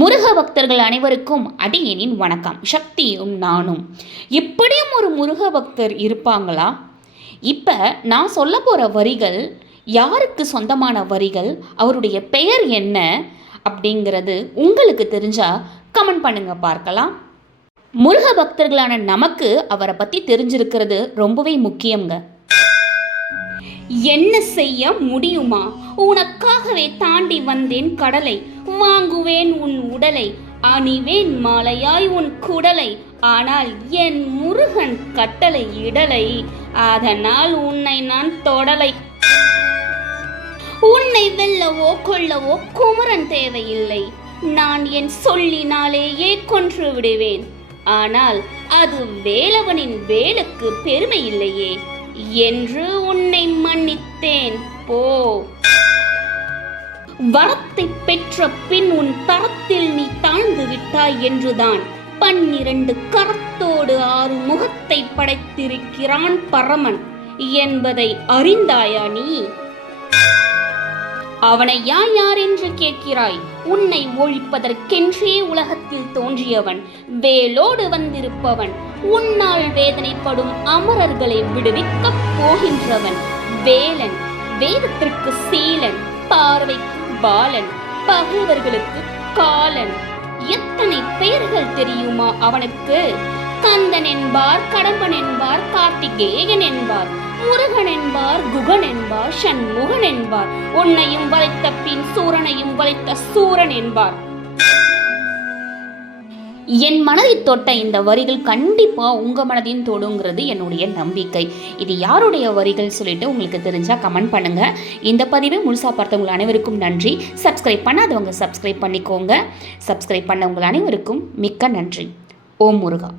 முருக பக்தர்கள் அனைவருக்கும் அடியேனின் வணக்கம். சக்தியும் நானும். இப்படியும் ஒரு முருக பக்தர் இருப்பாங்களா? இப்போ நான் சொல்ல போகிற வரிகள் யாருக்கு சொந்தமான வரிகள், அவருடைய பெயர் என்ன அப்படிங்கிறது உங்களுக்கு தெரிஞ்சால் கமெண்ட் பண்ணுங்க, பார்க்கலாம். முருக பக்தர்களான நமக்கு அவரை பற்றி தெரிஞ்சிருக்கிறது ரொம்பவே முக்கியங்க. என்ன செய்ய முடியுமா? உனக்காகவே தாண்டி வந்தேன் கடலை, வாங்குவேன் உன் உடலை, அணிவேன் மாலையாய் உன் குடலை, ஆனால் என் முருகன் கட்டளை இடலை, அதனால் உன்னை நான் தொடலை. உன்னை வெல்லவோ கொல்லவோ குமரன் தேவையில்லை, நான் என் சொல்லினாலேயே கொன்று விடுவேன். ஆனால் அது வேலவனின் வேலுக்கு பெருமை இல்லையே என்று உன்னை மன்னித்தேன், போ. வரத்தை பெற்ற பின் உன் தரத்தில் நீ தாழ்ந்து விட்டாய் என்றுதான் 12 கரத்தோடு 6 முகத்தை படைத்திருக்கிறான் பரமன் என்பதை அறிந்தாயா நீ? அவனை யார் என்று கேட்கிறாய்? உன்னை ஒழிப்பதற்கென்றே உலகத்தில் தோன்றியவன், வேலோடு வந்திருப்பவன், உன்னால் வேதனைப்படும் அமரர்களை விடுவிக்கப் போகின்றவன், வேலன், வேதத்திற்கு சீலன், பார்வைக்கு பாலன், பகைவர்களுக்கு காலன். எத்தனை பெயர்கள் தெரியுமா அவனுக்கு? கந்தன் என்பார், கடம்பன் என்பார், கார்த்திகேயன் என்பார், முருகன் என்பார், குகன் என்பார், சண்முகன் என்பார், உன்னையும் வளைத்த பின் சூரனையும் வளைத்த சூரன் என்பார். என் மனதை தொட்ட இந்த வரிகள் கண்டிப்பாக உங்கள் மனதையும் தொடுங்கிறது என்னுடைய நம்பிக்கை. இது யாருடைய வரிகள் சொல்லிட்டு உங்களுக்கு தெரிஞ்சால் கமெண்ட் பண்ணுங்கள். இந்த பதிவை முழுசாக பார்த்தவங்க அனைவருக்கும் நன்றி. சப்ஸ்கிரைப் பண்ணாதவங்க சப்ஸ்கிரைப் பண்ணிக்கோங்க. சப்ஸ்கிரைப் பண்ணவங்க அனைவருக்கும் மிக்க நன்றி. ஓம் முருகா.